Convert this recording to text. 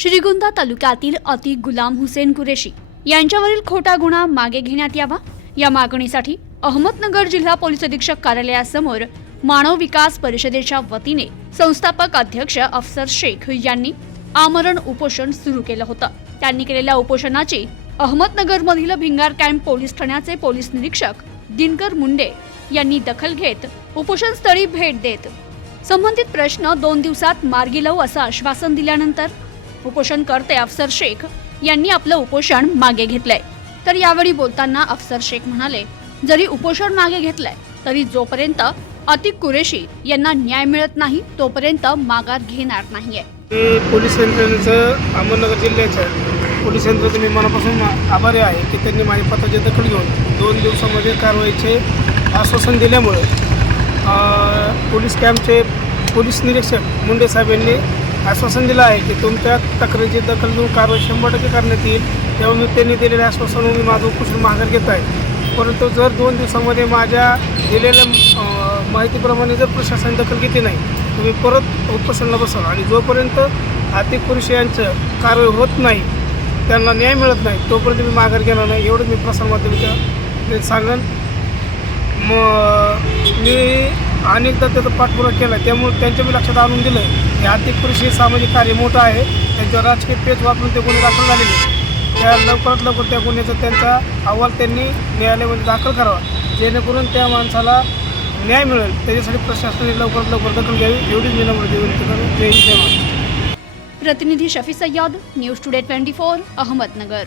श्रीगोंदा तालुक्यातील अति गुलाम हुसेन कुरेशी यांच्यावरील खोटा गुन्हा मागे घेण्यात यावा. या मागणीसाठी अहमदनगर जिल्हा पोलीस अधीक्षक कार्यालयासमोर मानव विकास परिषदेच्या वतीने संस्थापक अध्यक्ष अफसर शेख यांनी आमरण उपोषण सुरू केलं होतं. त्यांनी केलेल्या उपोषणाची अहमदनगरमधील भिंगार कॅम्प पोलीस ठाण्याचे पोलीस निरीक्षक दिनकर मुंडे यांनी दखल घेत उपोषणस्थळी भेट देत. संबंधित प्रश्न दोन दिवसात मार्गी लावू असं आश्वासन दिल्यानंतर उपोषणकर्ते अफसर शेख. यांनी आपलं उपोषण मागे घेतलंय. तर यावेळी बोलताना अफसर शेख म्हणाले जरी उपोषण मागे घेतलंय तरी जोपर्यंत अतिक कुरेशी यांना न्याय मिळत नाही तोपर्यंत माघार घेणार नाहीये. पोलीस यंत्रणेचं अहमदनगर जिल्ह्याच्या पोलीस यंत्रणेचं मी मनापासून आभारी आहे की त्यांनी माझ्या पत्राची दखल घेऊन दोन दिवसामध्ये कारवाईचे आश्वासन दिल्यामुळे पोलीस कॅम्पचे पोलीस निरीक्षक मुंडे साहेब यांनी आश्वासन दिलं आहे की तुमच्या तक्रारीची दखल घेऊन कारवाई शंभर टक्के करण्यात येईल. त्यामुळे त्यांनी दिलेलं आश्वासन मी माझं उपोषण माघार घेत आहे. परंतु जर दोन दिवसामध्ये माझ्या दिलेल्या माहितीप्रमाणे जर प्रशासन दखल घेतली नाही तर मी परत उपोषणाला बसाल. आणि जोपर्यंत आतिक पुरुष यांचं कारवाई होत नाही त्यांना न्याय मिळत नाही तोपर्यंत मी माघार घेणार नाही. एवढं मी प्रसारमाध्यमाच्या सांगेन. मग मी अनेकदा त्याचा पाठपुरा केला. त्यामुळे त्यांच्या मी लक्षात आणून दिलं की आर्थिक कृषी सामाजिक कार्य मोठं आहे. त्यांच्यावर राजकीय पेच वापरून ते गुन्हे दाखल झालेले त्या लवकरात लवकर त्या गुन्ह्याचा त्यांचा अहवाल त्यांनी न्यायालयामध्ये दाखल करावा. जेणेकरून त्या माणसाला न्याय मिळेल. त्याच्यासाठी प्रशासनाने लवकरात लवकर दखल घ्यावी. एवढीच मी विनंती करून जय जय प्रतिनिधी Shafi Sayyad news today twenty four Ahmednagar.